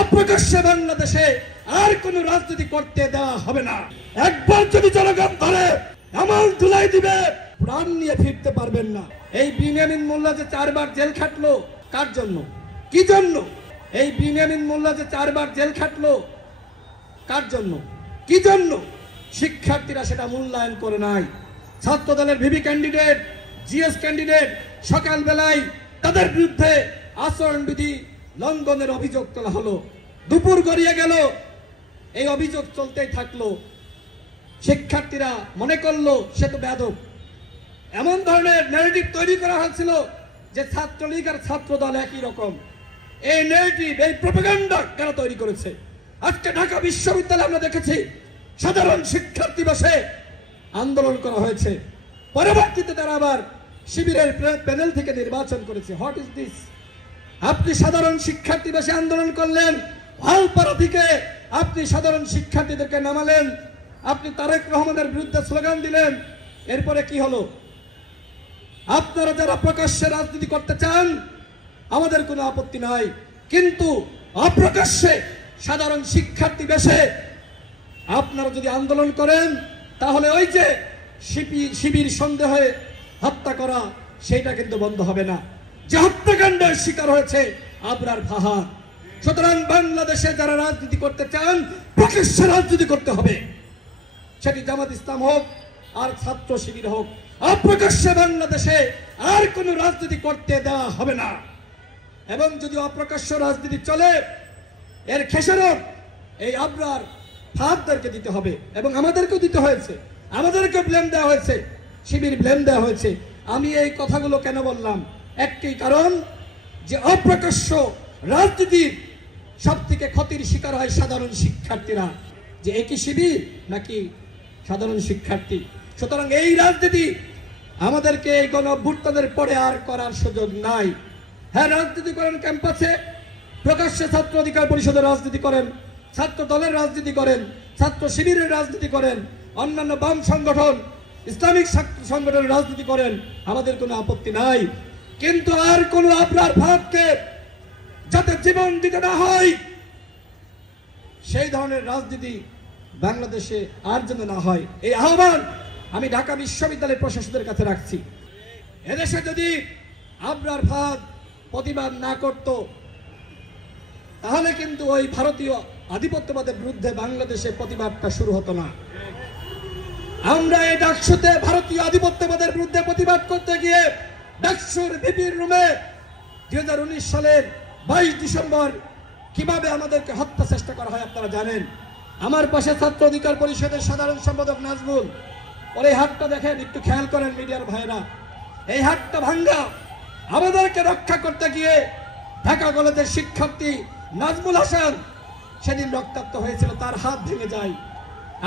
অপ্রকাশ্যে বাংলাদেশে আর কোনো রাজনীতি করতে দেওয়া হবে না। একবার যদি জনগণ ধরে আমল ধুলাই দিবে, প্রাণ নিয়ে ফিরতে পারবেন না। এই বিনিয়ামিন মোল্লা যে 4 বার জেল খাটলো, কার জন্য, কি জন্য? এই বিনিয়ামিন মোল্লা যে 4 বার জেল খাটলো, কার জন্য, কি জন্য? শিক্ষার্থীরা সেটা মূল্যায়ন করে নাই। ছাত্র দলের ভিভি ক্যান্ডিডেট, জিএস ক্যান্ডিডেট সকালবেলায় তাদের বিরুদ্ধে আচরণবিধি লঙ্ঘনের অভিযোগ তোলা হলো। দুপুর গড়িয়ে গেল, এই অভিযোগ চলতেই থাকলো। শিক্ষার্থীরা মনে করলো সে তো বেয়াদব। এমন ধরনের ন্যারেটিভ তৈরি করা হয়েছিল যে ছাত্রলীগ আর ছাত্র দল একই রকম। এই ন্যারেটিভ, এই প্রোপাগান্ডা কেন তৈরি করেছে? আজকে ঢাকা বিশ্ববিদ্যালয়ে আমরা দেখেছি সাধারণ শিক্ষার্থী বসে আন্দোলন করা হয়েছে। পরবর্তীতে তারা আবার শিবিরের প্যানেল থেকে নির্বাচন করেছে। What is this? আপনি সাধারণ শিক্ষার্থী বসে আন্দোলন করলেন, ভালপাড়া থেকে আপনি সাধারণ শিক্ষার্থীদেরকে নামালেন, আপনি তারেক রহমানের বিরুদ্ধে স্লোগান দিলেন। এরপরে কি হলো? আপনারা যারা প্রকাশ্যে রাজনীতি করতে চান আমাদের কোনো আপত্তি নাই, কিন্তু অপ্রকাশ্যে সাধারণ শিক্ষার্থী বেশে আপনারা যদি আন্দোলন করেন তাহলে ওই যে শিবির সন্দেহে হত্যা করা, সেটা কিন্তু বন্ধ হবে না। যে হত্যাকাণ্ডের শিকার হয়েছে আবরার ফাহাদ। সুতরাং বাংলাদেশে যারা রাজনীতি করতে চান প্রকাশ্যে রাজনীতি করতে হবে, সেটি জামাত ইসলাম হোক আর ছাত্র শিবির হোক। অপ্রকাশ্যে বাংলাদেশে আর কোনো রাজনীতি করতে দেওয়া হবে না। এবং যদি অপ্রকাশ্য রাজনীতি চলে, এর খেসারত এই আবরার ফাহাদদেরকে দিতে হবে এবং আমাদেরকেও দিতে হয়েছে। আমাদেরকে ব্লেম দেওয়া হয়েছে, শিবির ব্লেম দেওয়া হয়েছে। আমি এই কথাগুলো কেন বললাম? একটি কারণ, যে অপ্রকাশ্য রাজনীতির সব থেকে ক্ষতির শিকার হয় সাধারণ শিক্ষার্থীরা। যে একই শিবির নাকি সাধারণ শিক্ষার্থী। সুতরাং এই রাজনীতি আমাদেরকে এই গণঅভ্যুত্থানের পরে আর করার সুযোগ নাই। হ্যাঁ, রাজনীতি করেন ক্যাম্পাসে, প্রকাশ্যে ছাত্র অধিকার পরিষদের রাজনীতি করেন, ছাত্র দলের রাজনীতি করেন, ছাত্র শিবিরের রাজনীতি করেন, অন্যান্য বাম সংগঠন, ইসলামিক সংগঠনের রাজনীতি করেন, আমাদের কোনো আপত্তি নাই। কিন্তু আর কোনো আপনার ভাবকে যাতে জীবন দিতে না হয়, সেই ধরনের রাজনীতি বাংলাদেশে আর যেন না হয়, এই আহ্বান আমি ঢাকা বিশ্ববিদ্যালয়ের প্রশাসনের কাছে রাখছি। এদেশে যদি আবরার ফাহাদ প্রতিবাদ না করত, তাহলে কিন্তু ওই ভারতীয় আধিপত্যবাদের বিরুদ্ধে বাংলাদেশে প্রতিবাদটা শুরু হতো না। আমরা এই ডাকসুতে ভারতীয় আধিপত্যবাদের বিরুদ্ধে প্রতিবাদ করতে গিয়ে ডাকসুর ভিপির রুমে 2019 সালের 22 ডিসেম্বর কিভাবে আমাদেরকে হত্যা চেষ্টা করা হয় আপনারা জানেন। আমার পাশে ছাত্র অধিকার পরিষদের সাধারণ সম্পাদক নাজমুল, ওর এই হাতটা দেখেন, একটু খেয়াল করেন মিডিয়ার ভাইরা, এই হাতটা ভাঙ্গা। আমাদেরকে রক্ষা করতে গিয়ে ঢাকা কলেজের শিক্ষার্থী নাজমুল হাসান সেদিন রক্তাক্ত হয়েছিল, তার হাত ভেঙে যায়।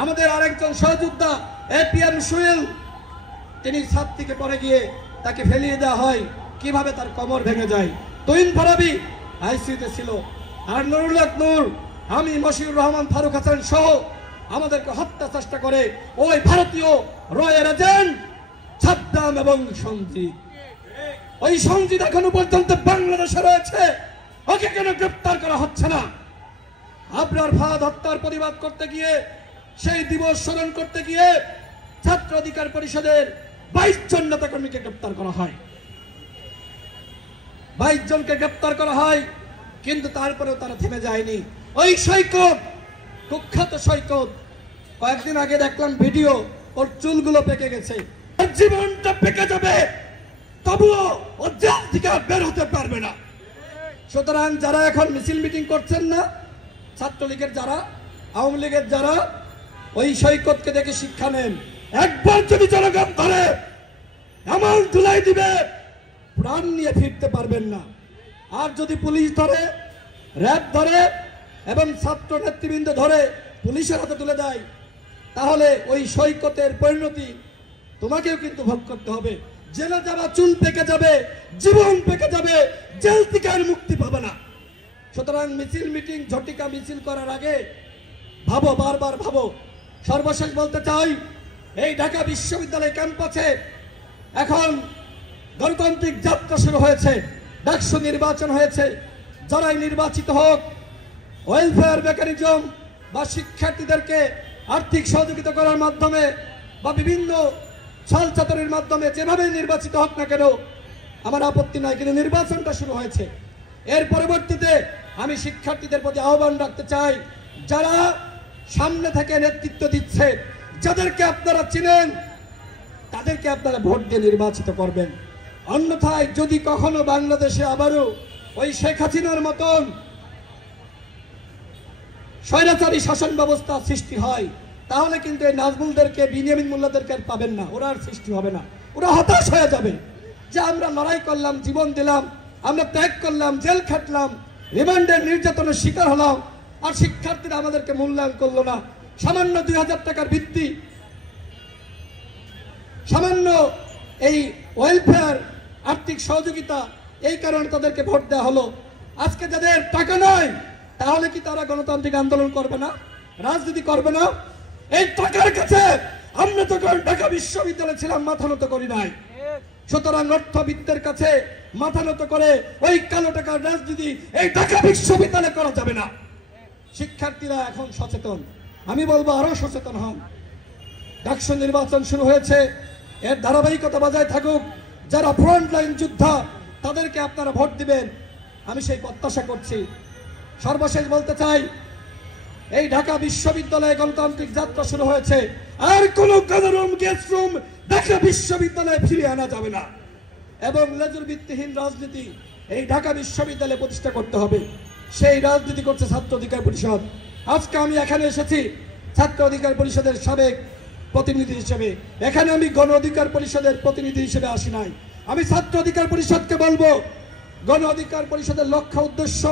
আমাদের আরেকজন সহযোদ্ধা এপিএম সুয়েল, তিনি ছাদ থেকে পড়ে গিয়ে তাকে ফেলিয়ে দেওয়া হয়, কিভাবে তার কোমর ভেঙে যায়। তুইন ফারাবি আইসিইউতে ছিল। আর নুরুল হক নূর, আমি মশিউর রহমান ফারুক হাসান সহ আমাদেরকে হত্যা চেষ্টা করে ওই ভারতীয় রয়ের এজেন্ট সাদ্দাম এবং সঞ্জিত। ওই সঞ্জিত এখনো পর্যন্ত বাংলাদেশে রয়েছে, ওকে কেন গ্রেপ্তার করা হচ্ছে না? আবরার ফাহাদ হত্যার প্রতিবাদ করতে গিয়ে, সেই দিবস স্মরণ করতে গিয়ে ছাত্র অধিকার পরিষদের 22 জন নেতাকর্মীকে গ্রেপ্তার করা হয়। 22 জনকে গ্রেপ্তার করা হয়, কিন্তু তারপরেও তারা থেমে যায়নি। ওই সৈকত, কুখ্যাত সৈকত, কয়েকদিন আগে দেখলাম ভিডিও, ওর চুলগুলো পেকে গেছে, ওর জীবনটা পেকে যাবে, তবুও ও জেল থেকে বের হতে পারবে না। সুতরাং যারা এখন মিছিল মিটিং করছেন না, ছাত্রলীগের যারা, আওয়ামী লীগের যারা, ওই সৈকতকে দেখে শিক্ষা নেন। একবার যদি জনগণ ধরে আমল ধুলাই দিবে, প্রাণ নিয়ে ফিরতে পারবেন না। আর যদি পুলিশ ধরে, র্যাব ধরে এবং ছাত্র নেতৃবৃন্দ ধরে পুলিশের হাতে তুলে দেয়, তাহলে ওই সৈকতের পরিণতি তোমাকেও কিন্তু ভোগ করতে হবে। জেলে যাবা, চুল পেকে যাবে, জীবন পেকে যাবে, জেল থেকে আর মুক্তি পাবে না। সুতরাং মিছিল মিটিং, ঝটিকা মিছিল করার আগে ভাবো, বারবার ভাবো। সর্বশেষ বলতে চাই, এই ঢাকা বিশ্ববিদ্যালয় ক্যাম্পাসে এখন গণতান্ত্রিক যাত্রা শুরু হয়েছে, ডাকসু নির্বাচন হয়েছে। যারাই নির্বাচিত হোক, ওয়েলফেয়ার মেকানিজম বা শিক্ষার্থীদেরকে আর্থিক সহযোগিতা করার মাধ্যমে বা বিভিন্ন ছল চাতুরির মাধ্যমে যেভাবে নির্বাচিত হোক না কেন আমার আপত্তি নাই, কিন্তু নির্বাচনটা শুরু হয়েছে। এর পরবর্তীতে আমি শিক্ষার্থীদের প্রতি আহ্বান রাখতে চাই, যারা সামনে থেকে নেতৃত্ব দিচ্ছে, যাদেরকে আপনারা চিনেন, তাদেরকে আপনারা ভোট দিয়ে নির্বাচিত করবেন। অন্যথায় যদি কখনো বাংলাদেশে আবারও ওই শেখ হাসিনার মতন স্বৈরাচারী শাসন ব্যবস্থা সৃষ্টি হয়, তাহলে কিন্তু এই নাজমুলদেরকে, বিনিয়ামিন মোল্লাদেরকে আর পাবেন না, ওরা আর সৃষ্টি হবে না। ওরা হতাশ হয়ে যাবে যে আমরা লড়াই করলাম, জীবন দিলাম, আমরা ত্যাগ করলাম, জেল খাটলাম, রিমান্ডের নির্যাতনের শিকার হলাম, আর শিক্ষার্থীরা আমাদেরকে মূল্যায়ন করলো না। সামান্য 2000 টাকার বৃত্তি, সামান্য এই ওয়েলফেয়ার আর্থিক সহযোগিতা, এই কারণে তাদেরকে ভোট দেওয়া হলো। আজকে যাদের টাকা নয়, তাহলে কি তারা গণতান্ত্রিক আন্দোলন করবে না, রাজনীতি করবে না? এই টাকার কাছে আমরা তখন ঢাকা বিশ্ববিদ্যালয়ে ছিলাম, মাথা নত করি নাই। সুতরাং অর্থবিত্তের কাছে মাথা নত করে ওই কালো টাকার রাজনীতি এই ঢাকা বিশ্ববিদ্যালয়ে করা যাবে না। শিক্ষার্থীরা এখন সচেতন, আমি বলবো আরো সচেতন হন। ডাকসু নির্বাচন শুরু হয়েছে, এর ধারাবাহিকতা বজায় থাকুক। যারা ফ্রন্ট লাইন যোদ্ধা, তাদেরকে আপনারা ভোট দিবেন, আমি সেই প্রত্যাশা করছি। সর্বশেষ বলতে চাই, এই ঢাকা বিশ্ববিদ্যালয়ে গণতান্ত্রিক যাত্রা শুরু হয়েছে, আর কোন গণরুম গেস্ট রুম ঢাকা বিশ্ববিদ্যালয়ে ফিরিয়ে আনা যাবে না, এবং লেজুর ভিত্তিহীন রাজনীতি এই ঢাকা বিশ্ববিদ্যালয়ে প্রতিষ্ঠা করতে হবে। সেই রাজনীতি করছে ছাত্র অধিকার পরিষদ। আজকে আমি এখানে এসেছি ছাত্র অধিকার পরিষদের সাবেক প্রতিনিধি হিসেবে, এখানে আমি গণ অধিকার পরিষদের প্রতিনিধি হিসেবে আসি নাই। আমি ছাত্র অধিকার পরিষদকে বলবো, গণ অধিকার পরিষদের লক্ষ্য উদ্দেশ্য